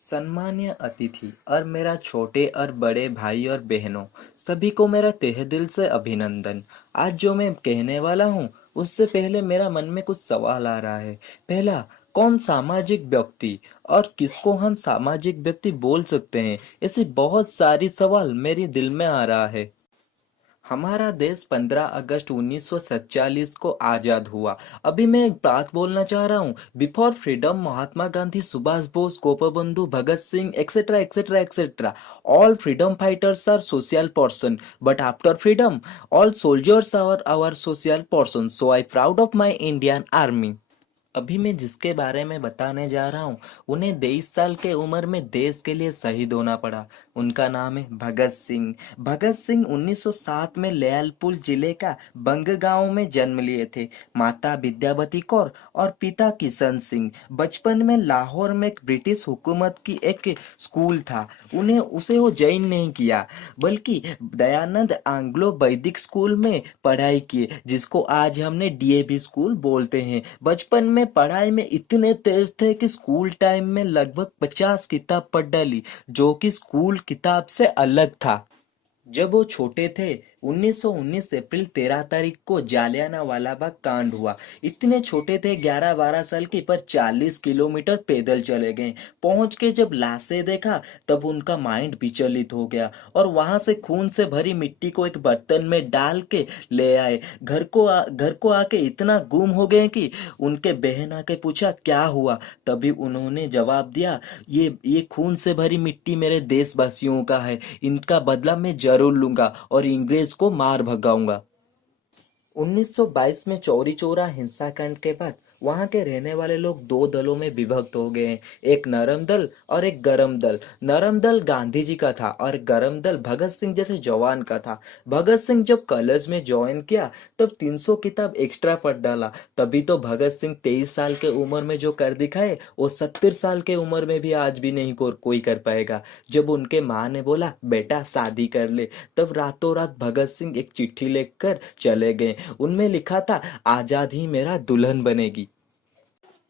सम्मानीय अतिथि और मेरा छोटे और बड़े भाई और बहनों, सभी को मेरा तहे दिल से अभिनंदन। आज जो मैं कहने वाला हूँ उससे पहले मेरा मन में कुछ सवाल आ रहा है। पहला, कौन सामाजिक व्यक्ति और किसको हम सामाजिक व्यक्ति बोल सकते हैं? ऐसी बहुत सारी सवाल मेरे दिल में आ रहा है। हमारा देश 15 अगस्त 1947 को आज़ाद हुआ। अभी मैं एक बात बोलना चाह रहा हूँ। Before freedom Mahatma Gandhi, Subhash Bose, Gopabandhu, Bhagat Singh, etcetera etcetera etcetera, all freedom fighters are social person, but after freedom all soldiers are our social person, so I proud of my Indian army। अभी मैं जिसके बारे में बताने जा रहा हूँ उन्हें 23 साल के उम्र में देश के लिए शहीद होना पड़ा। उनका नाम है भगत सिंह। भगत सिंह 1907 में लयालपुर जिले का बंग गांव में जन्म लिए थे। माता विद्यावती कौर और पिता किशन सिंह। बचपन में लाहौर में एक ब्रिटिश हुकूमत की एक स्कूल था, उन्हें उसे वो ज्वाइन नहीं किया, बल्कि दयानंद आंग्लो वैदिक स्कूल में पढ़ाई की, जिसको आज हमने डीएवी स्कूल बोलते हैं। बचपन में पढ़ाई में इतने तेज थे कि स्कूल टाइम में लगभग 50 किताब पढ़ डाली, जो कि स्कूल किताब से अलग था। जब वो छोटे थे 1919 अप्रैल 13 तारीख को जालियाना वाला बाग कांड हुआ। इतने छोटे थे, 11-12 साल के, पर 40 किलोमीटर पैदल चले गए। पहुंच के जब लाशें देखा तब उनका माइंड विचलित हो गया और वहां से खून से भरी मिट्टी को एक बर्तन में डाल के ले आए। घर को आके इतना गुम हो गए कि उनके बहन आके पूछा क्या हुआ। तभी उन्होंने जवाब दिया, ये खून से भरी मिट्टी मेरे देशवासियों का है, इनका बदला मैं जरूर लूंगा और इंग्रेज को मार भगाऊंगा। 1922 में चौरी चौरा हिंसाकांड के बाद वहां के रहने वाले लोग दो दलों में विभक्त हो गए हैं, एक नरम दल और एक गरम दल। नरम दल गांधी जी का था और गरम दल भगत सिंह जैसे जवान का था। भगत सिंह जब कॉलेज में ज्वाइन किया तब 300 किताब एक्स्ट्रा पढ़ डाला। तभी तो भगत सिंह 23 साल के उम्र में जो कर दिखाए वो 70 साल के उम्र में भी आज भी नहीं कोई कर पाएगा। जब उनके माँ ने बोला बेटा शादी कर ले, तब रातों रात भगत सिंह एक चिट्ठी लेकर चले गए। उनमें लिखा था, आजाद ही मेरा दुल्हन बनेगी।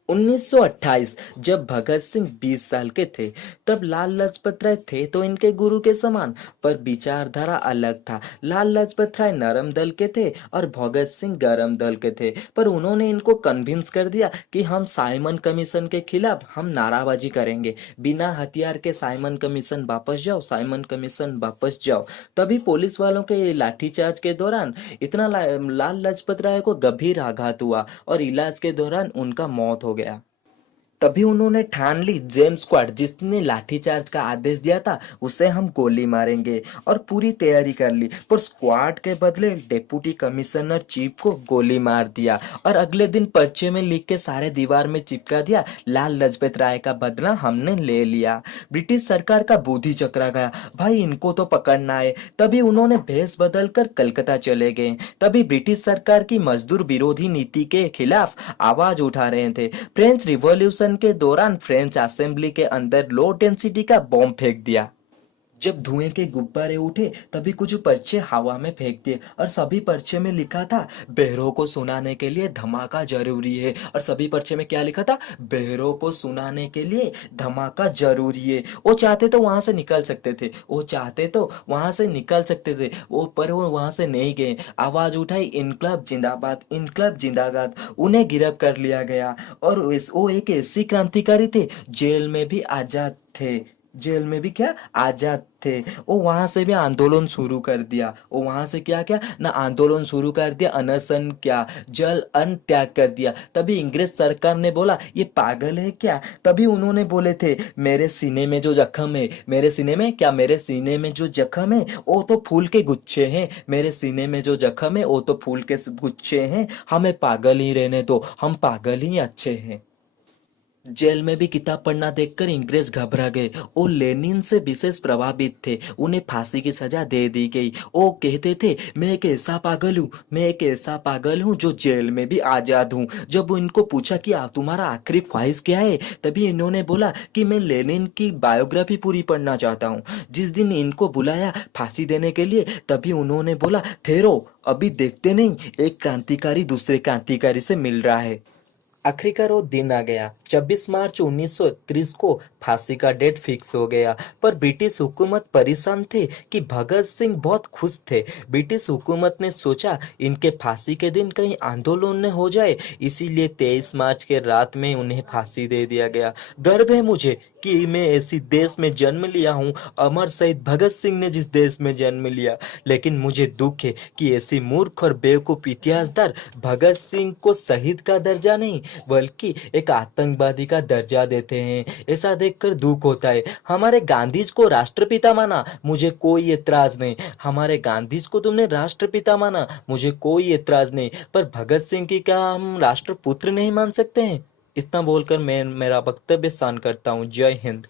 1928 जब भगत सिंह 20 साल के थे तब लाल लाजपत राय थे तो इनके गुरु के समान, पर विचारधारा अलग था। लाल लाजपत राय नरम दल के थे और भगत सिंह गरम दल के थे, पर उन्होंने इनको कन्विंस कर दिया कि हम साइमन कमीशन के खिलाफ हम नाराबाजी करेंगे, बिना हथियार के साइमन कमीशन वापस जाओ, साइमन कमीशन वापस जाओ। तभी पुलिस वालों के लाठीचार्ज के दौरान लाल लाजपत राय को गंभीर आघात हुआ और इलाज के दौरान उनका मौत हो गया। तभी उन्होंने ठान ली, जेम्स स्क्वाड जिसने लाठीचार्ज का आदेश दिया था उसे हम गोली मारेंगे, और पूरी तैयारी कर ली। पर स्क्वाड के बदले डेप्यूटी कमिश्नर चीफ को गोली मार दिया और अगले दिन पर्चे में लिख के सारे दीवार में चिपका दिया, लाल लाजपत राय का बदला हमने ले लिया। ब्रिटिश सरकार का बुद्धि चकरा गया, भाई इनको तो पकड़ना है। तभी उन्होंने भेष बदल कर कलकत्ता चले गए। तभी ब्रिटिश सरकार की मजदूर विरोधी नीति के खिलाफ आवाज उठा रहे थे। फ्रेंच रिवॉल्यूशन के दौरान फ्रेंच असेंबली के अंदर लो डेंसिटी का बॉम्ब फेंक दिया। जब धुएं के गुब्बारे उठे तभी कुछ पर्चे हवा में फेंक दिए और सभी पर्चे में लिखा था, बहरों को सुनाने के लिए धमाका जरूरी है। और सभी पर्चे में क्या लिखा था? बहरों को सुनाने के लिए धमाका जरूरी है। वो चाहते तो वहां से निकल सकते थे, वो चाहते तो वहां से निकल सकते थे, वो पर वो वहां से नहीं गए। आवाज उठाई, इनकलाब जिंदाबाद, इनकलाब जिंदाबाद। उन्हें गिरफ्त कर लिया गया और वो एक ऐसी क्रांतिकारी थे, जेल में भी आजाद थे। जेल में भी क्या, आजाद थे। वो वहां से भी आंदोलन शुरू कर दिया। वो वहां से क्या क्या ना, आंदोलन शुरू कर दिया, अनशन क्या, जल अन्न त्याग कर दिया। तभी इंग्रेज सरकार ने बोला ये पागल है क्या। तभी उन्होंने बोले थे, मेरे सीने में जो जख्म है, मेरे सीने में क्या, मेरे सीने में जो जख्म है वो तो फूल के गुच्छे हैं, मेरे सीने में जो जख्म है वो तो फूल के गुच्छे हैं, हमें पागल ही रहने दो, हम पागल ही अच्छे हैं। जेल में भी किताब पढ़ना देखकर इंग्रेज घबरा गए। वो लेनिन से विशेष प्रभावित थे, उन्हें फांसी की सजा दे दी गई। वो कहते थे, मैं एक ऐसा पागल हूँ, मैं एक ऐसा पागल हूँ जो जेल में भी आजाद हूँ। जब इनको पूछा कि तुम्हारा आखिरी ख्वाहिश क्या है, तभी इन्होंने बोला कि मैं लेनिन की बायोग्राफी पूरी पढ़ना चाहता हूँ। जिस दिन इनको बुलाया फांसी देने के लिए, तभी उन्होंने बोला, ठहरो, अभी देखते नहीं एक क्रांतिकारी दूसरे क्रांतिकारी से मिल रहा है। आखिरकार वो दिन आ गया। 26 मार्च 1931 को फांसी का डेट फिक्स हो गया। पर ब्रिटिश हुकूमत परेशान थे कि भगत सिंह बहुत खुश थे। ब्रिटिश हुकूमत ने सोचा इनके फांसी के दिन कहीं आंदोलन न हो जाए, इसीलिए 23 मार्च के रात में उन्हें फांसी दे दिया गया। गर्व है मुझे कि मैं ऐसी देश में जन्म लिया हूँ, अमर शहीद भगत सिंह ने जिस देश में जन्म लिया। लेकिन मुझे दुख है कि ऐसी मूर्ख और बेवकूफ इतिहासदार भगत सिंह को शहीद का दर्जा नहीं बल्कि एक आतंकवादी का दर्जा देते हैं। ऐसा देखकर दुख होता है। हमारे गांधी जी को राष्ट्रपिता माना, मुझे कोई एतराज नहीं। हमारे गांधी जी को तुमने राष्ट्रपिता माना, मुझे कोई एतराज नहीं। पर भगत सिंह की क्या हम राष्ट्रपुत्र नहीं मान सकते हैं? इतना बोलकर मैं मेरा वक्तव्य शांत करता हूँ। जय हिंद।